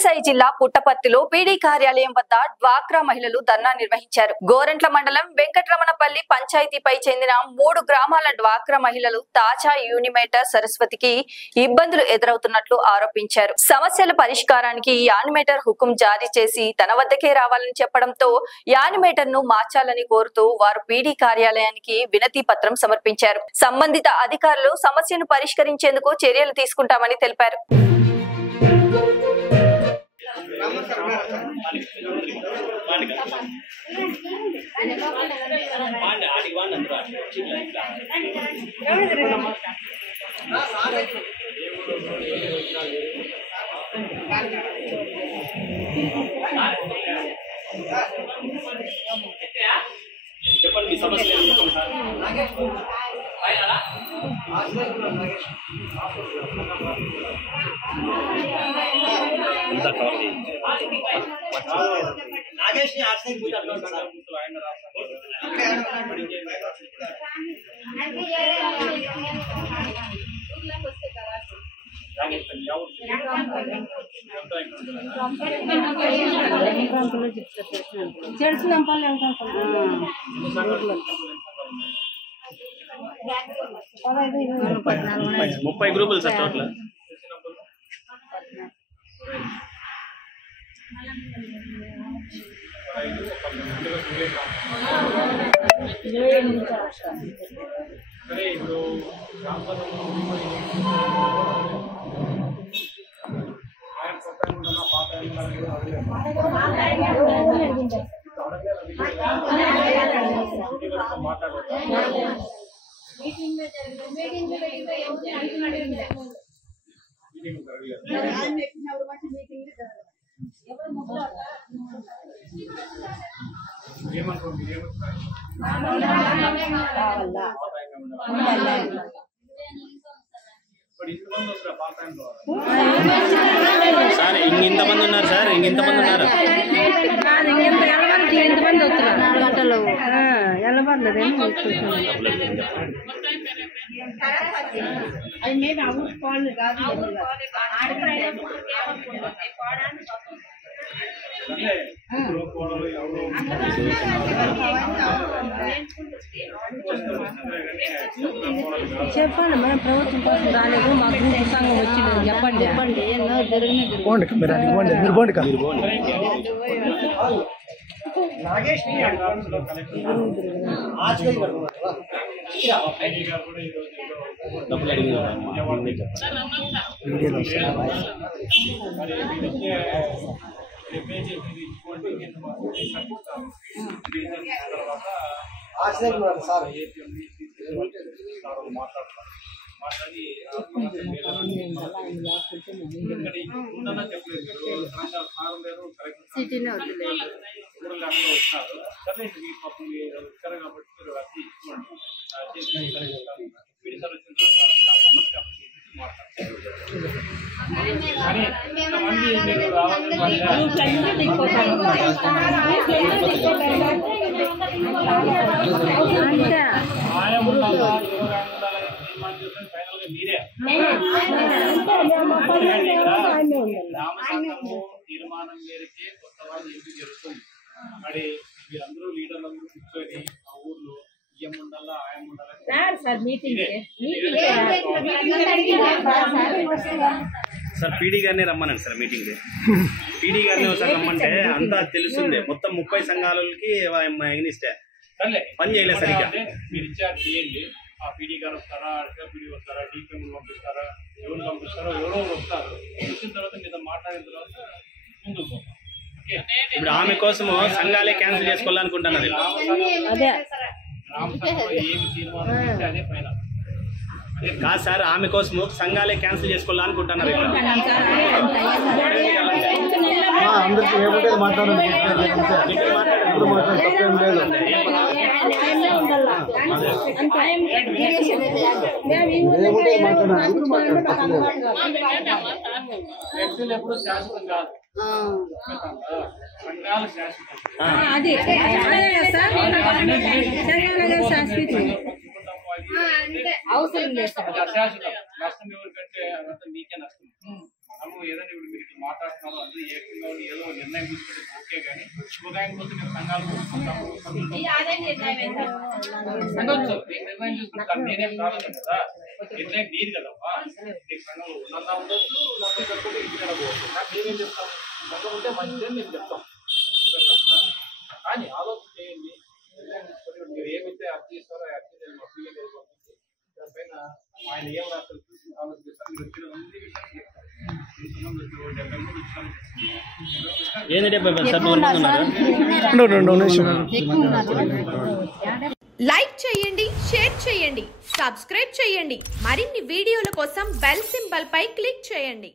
సత్యసాయి జిల్లా పుట్టపర్తిలో పీడీ కార్యాలయం వద్ద డ్వాక్రా మహిళలు ధర్నా నిర్వహించారు. గోరంట్ల మండలం వెంకటరమణపల్లి పంచాయతీపై చెందిన 3 గ్రామాల డ్వాక్రా మహిళలు తాజా యూనిమేటర్ సరస్వతికి ఇబ్బందులు ఎదురవుతున్నట్లు ఆరోపించారు. సమస్యల పరిష్కారానికి యానిమేటర్ హుకుం జారీ చేసి తన వద్దకే రావాలని చెప్పడంతో యానిమేటర్ ను మార్చాలని కోరుతూ వారు పీడీ కార్యాలయానికి వినతి పత్రం సమర్పించారు. సంబంధిత అధికారులు సమస్యను పరిష్కరించేందుకు చర్యలు తీసుకుంటామని తెలిపారు. చెప్పండి సమస్య నాగేష్ ముప్పై గ్రూపులు సార్ టోటల్. సరే ఇప్పుడు సార్ ఇంతమంది ఉన్నారు సార్, ఇంతమంది ఉన్నారు. చెప్పండి మన ప్రభుత్వం కోసం రాలేదు, మా గ్రూప్ సంఘం వచ్చింది చెప్పండి చెప్పండి ఎన్నో మాట్లాడి సిటీనే వస్తున్నారు కాబట్టి తీర్మానం మేరకే కొత్త వాళ్ళు ఎంపిక జరుగుతుంది. మరి మీరందరూ లీడర్లందరూ కూర్చొని ఆ ఊర్లో ఇయ్యం ఉండాలా ఆయం ఉండాలా సార్ పీడీ గారిని రమ్మనండి సార్ మీటింగ్. పీడీ గారిని ఒకసారి రమ్మంటే అంతా తెలుస్తుంది. మొత్తం 30 సంఘాలకి ఎగ్నిస్టే పని చేయలేదు సరిగ్గా. మీరు ఇన్ఛార్జ్ చేయండి. ఆ పీడీ గారు వస్తారా, పీడీ వస్తారా, డీపీఎం పంపిస్తారా, ఎవరు పంపిస్తారో ఎవరో వస్తారు. వచ్చిన తర్వాత మీద మాట్లాడిన తర్వాత ముందుకు పోతాం. ఇప్పుడు ఆమె కోసము సంఘాలే క్యాన్సిల్ చేసుకోవాలనుకుంటున్నది. ఏమి తీర్మానం చేస్తే అదే ఫైనల్ కాదు సార్. ఆమె కోసము సంఘాలే క్యాన్సిల్ చేసుకోవాలనుకుంటున్నారు. ఎప్పుడు శాశ్వతం కాదు. అవసరం లేదు. నష్టం ఎవరికంటే అదంతా మీకే నష్టం. మనము ఏదైనా ఇప్పుడు మీరు మాట్లాడుతున్నారు అందరూ సంఘంలో ఏదో నిర్ణయం తీసుకుంటే ఓకే, కానీ ఉదాహరణ కోసం నేను సంఘాలు ఉండొచ్చు. నిర్ణయం తీసుకుంటాను, నేనేం కావాలి కదా, నిర్ణయం నీరు కదమ్మా. నీకు సంఘంలో ఉన్నదా ఉండొచ్చు, లేకపోతే కట్టుకుంటే ఇంటికి వెళ్ళకపోవచ్చు. కానీ నేనేం చెప్తాను, సంఘం ఉంటే మంచిదని నేను చెప్తాను. కానీ ఆలోచన చేయండి, నిర్ణయం తీసుకొని మీరు ఏమైతే అర్జీ చేస్తారో ఆ అర్జీ నేను ఫీలింగ్ వెళ్ళిపోతుంది. దానిపైన ఆయన ఏం రాస్తారు చూసి ఆలోచన చేస్తారు. మీరు వచ్చిన అన్ని విషయాలు చెప్తారు. లైక్ చేయండి, షేర్ చేయండి, సబ్స్క్రైబ్ చేయండి. మరిన్ని వీడియోల కోసం బెల్ సింబల్ పై క్లిక్ చేయండి.